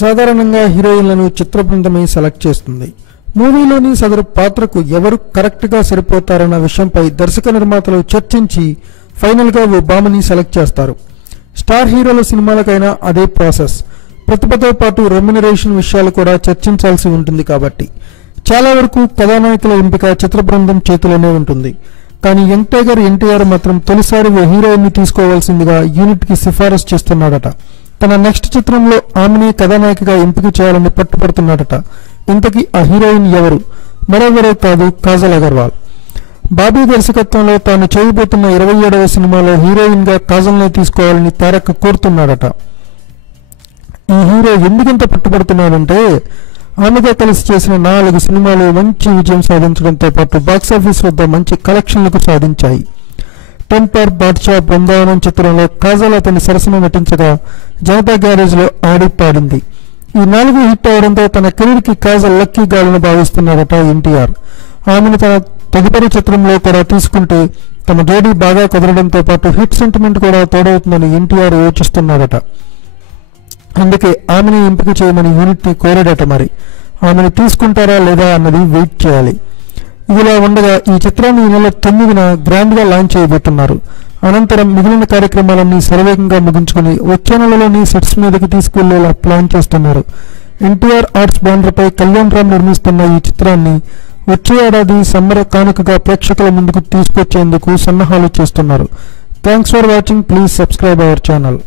సాధారణంగా హీరోయిన్లను చిత్ర బృందమే సెలెక్ట్ చేస్తుంది. మూవీలోని సదరు పాత్రకు ఎవరు కరెక్ట్గా సరిపోతారన్న విషయంపై దర్శక నిర్మాతలు చర్చించి ఫైనల్గా ఓ భామని సెలెక్ట్ చేస్తారు. స్టార్ హీరోల సినిమాలకైనా అదే ప్రాసెస్. ప్రతిభతో పాటు రెమ్యునరేషన్ విషయాలు కూడా చర్చించాల్సి ఉంటుంది. కాబట్టి చాలా వరకు కథానాయకుల ఎంపిక చిత్ర బృందం చేతిలోనే ఉంటుంది. కానీ యంగ్ టైగర్ ఎన్టీఆర్ మాత్రం తొలిసారి ఓ హీరోయిన్ ని తీసుకోవాల్సిందిగా యూనిట్ కి సిఫారసు చేస్తున్నాడట. తన నెక్స్ట్ చిత్రంలో ఆమెనే కథానాయికగా ఎంపిక చేయాలని పట్టుపడుతున్నాడట. ఇంతకీ ఆ హీరోయిన్ ఎవరు? మరెవరో కాదు, కాజల్ అగర్వాల్. బాబీ దర్శకత్వంలో తాను చేయబోతున్న 27వ సినిమాలో హీరోయిన్ గా కాజల్నే తీసుకోవాలని తారక్ కోరుతున్నాడట. ఈ హీరో ఎందుకంత పట్టుబడుతున్నాడంటే ఆమెతో కలిసి చేసిన 4 సినిమాలు మంచి విజయం సాధించడంతో పాటు బాక్సాఫీస్ వద్ద మంచి కలెక్షన్లకు సాధించాయి. టెంపర్, బాద్షా, బృందావనం చిత్రంలో కాజల్ అతని సరసన నటించగా జనతా గ్యారేజ్ లో ఆడి పాడింది. ఈ 4 హిట్ అవడంతో తన కెరీర్ కి కాజల్ లక్కీ గాలని భావిస్తున్నాడట ఎన్టీఆర్. ఆమెను తన తదుపరి చిత్రంలో కూడా తీసుకుంటే తమ జోడీ బాగా కుదరడంతో పాటు హిట్ సెంటిమెంట్ కూడా తోడవుతుందని ఎన్టీఆర్ యోచిస్తున్నాడట. అందుకే ఆమెను ఎంపిక చేయమని యూనిట్ ని కోరాడట. మరి ఆమెను తీసుకుంటారా లేదా అన్నది వెయిట్ చేయాలి. ఇదిలా ఉండగా ఈ చిత్రాన్ని ఈ నెల 9న గ్రాండ్ గా లాంచ్ చేయబోతున్నారు. అనంతరం మిగిలిన కార్యక్రమాలన్నీ శరవేగంగా ముగించుకుని వచ్చే నెలలోని సెట్స్ మీదకి తీసుకువెళ్లేలా ప్లాన్ చేస్తున్నారు. ఎన్టీఆర్ ఆర్ట్స్ బ్యానర్ పై కళ్యాణ్ రామ్ నిర్మిస్తున్న ఈ చిత్రాన్ని వచ్చే ఏడాది సమ్మర్ కానుకగా ప్రేక్షకుల ముందుకు తీసుకొచ్చేందుకు సన్నాహాలు చేస్తున్నారు. Thanks for watching. Please subscribe our channel.